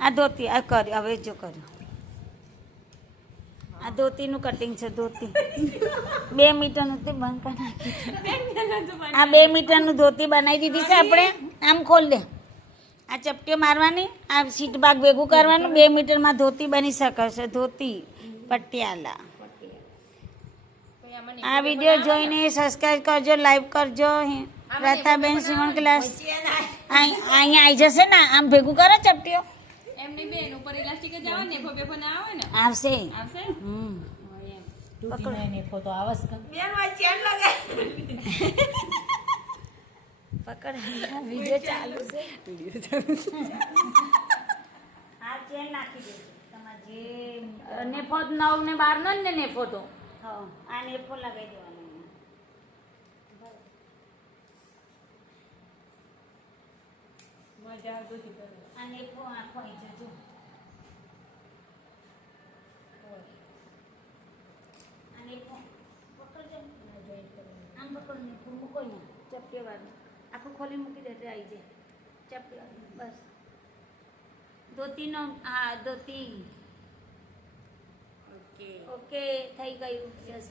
આ ધોતી આ કર્યું હવે જો કર્યું આ ધોતીનું કટિંગ છે ધોતી 2 મીટરનું તે બંધ કરી નાખી આ 2 મીટરનું ધોતી બનાવી દીધી છે આપણે આમ ખોલ દે આ ચપટીઓ મારવાની આ સીટ ભાગ ભેગું કરવાનું 2 મીટરમાં ધોતી બની શકે છે ધોતી પટિયાલા આ વિડીયો જોઈને સબસ્ક્રાઈબ કરજો લાઈક કરજો રતાબેન સીવણ ક્લાસ અહીંયા આવી જશે ને આમ ભેગું કરો ચપટીઓ એમની બેન ઉપર ઇલાસ્ટિક જ આવે ને ફોબે ના આવે ને આવશે આવશે પકડો ને ફોટો આવસ કે બેન માં ચેન લગે પકડ વિડિયો ચાલુ છે આ ચેન નાખી દેજો તમાર જે નેફો 9 ને 12 નો ને નેફો તો હા આ નેફો લગાવી દેવાનો મજા આવતો હતી આ નેફો આખો આવી જજો આ નેફો પકડજો આમ પકડ નેફો મૂકો અહીંયા ચપટી વાળું આખું ખોલી મૂકી દેતે આવી જાય ચપટી વાળું બસ ધોતીનો હા ધોતી ઓકે ઓકે થઈ ગયું યસ